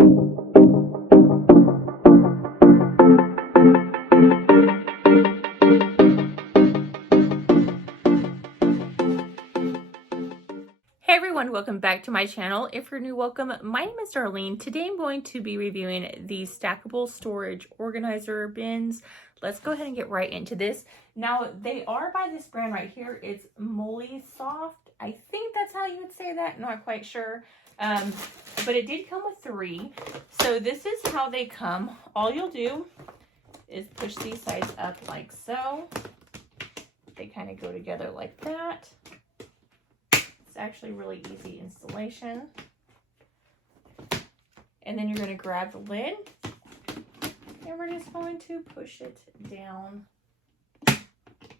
Hey everyone, welcome back to my channel. If you're new, welcome. My name is Darlene. Today I'm going to be reviewing the stackable storage organizer bins. Let's go ahead and get right into this. Now, they are by this brand right here. It's MULISOFT. I think that's how you would say that. Not quite sure. But it did come with 3. So this is how they come. All you'll do is push these sides up like so. They kind of go together like that. It's actually really easy installation. And then you're going to grab the lid and we're just going to push it down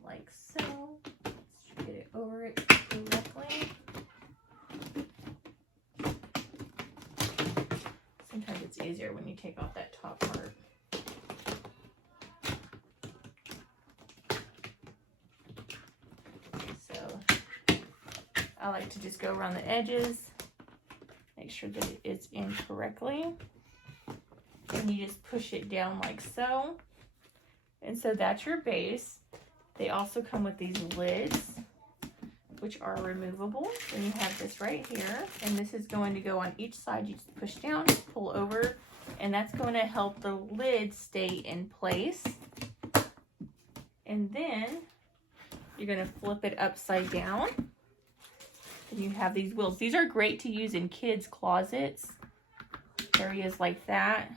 like so. Let's get it over it correctly. Sometimes it's easier when you take off that top part. I like to just go around the edges, make sure that it's in correctly, and you just push it down like so. And so that's your base. They also come with these lids, which are removable. Then you have this right here, and this is going to go on each side. You just push down, pull over, and that's going to help the lid stay in place. And then you're going to flip it upside down. And you have these wheels. These are great to use in kids' closets, areas like that.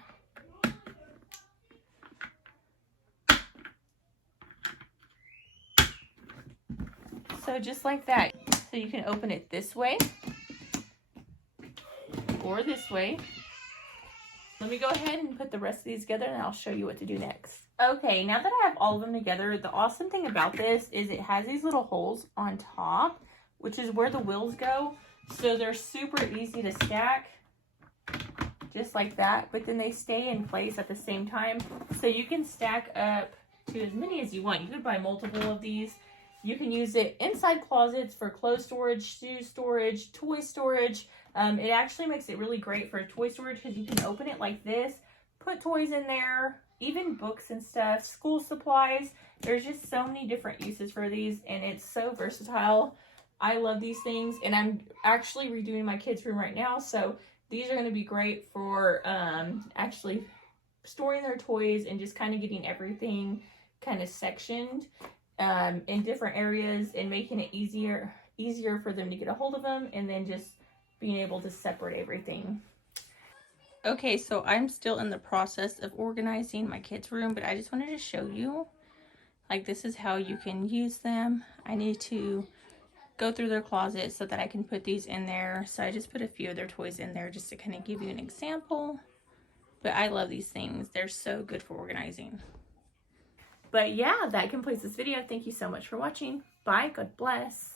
So just like that. So you can open it this way or this way. Let me go ahead and put the rest of these together and I'll show you what to do next. Okay, now that I have all of them together, the awesome thing about this is it has these little holes on top, which is where the wheels go. So they're super easy to stack, just like that, but then they stay in place at the same time. So you can stack up to as many as you want. You could buy multiple of these. You can use it inside closets for clothes storage, shoe storage, toy storage. It actually makes it really great for toy storage because you can open it like this, put toys in there, even books and stuff, school supplies. There's just so many different uses for these, and it's so versatile. I love these things, and I'm actually redoing my kids' room right now, so these are going to be great for actually storing their toys and just kind of getting everything kind of sectioned in different areas and making it easier for them to get a hold of them, and then just being able to separate everything. Okay, so I'm still in the process of organizing my kids' room, but I just wanted to show you, like, this is how you can use them. I need to go through their closet so that I can put these in there. So I just put a few of their toys in there just to kind of give you an example. But I love these things. They're so good for organizing. But yeah, that completes this video. Thank you so much for watching. Bye. God bless.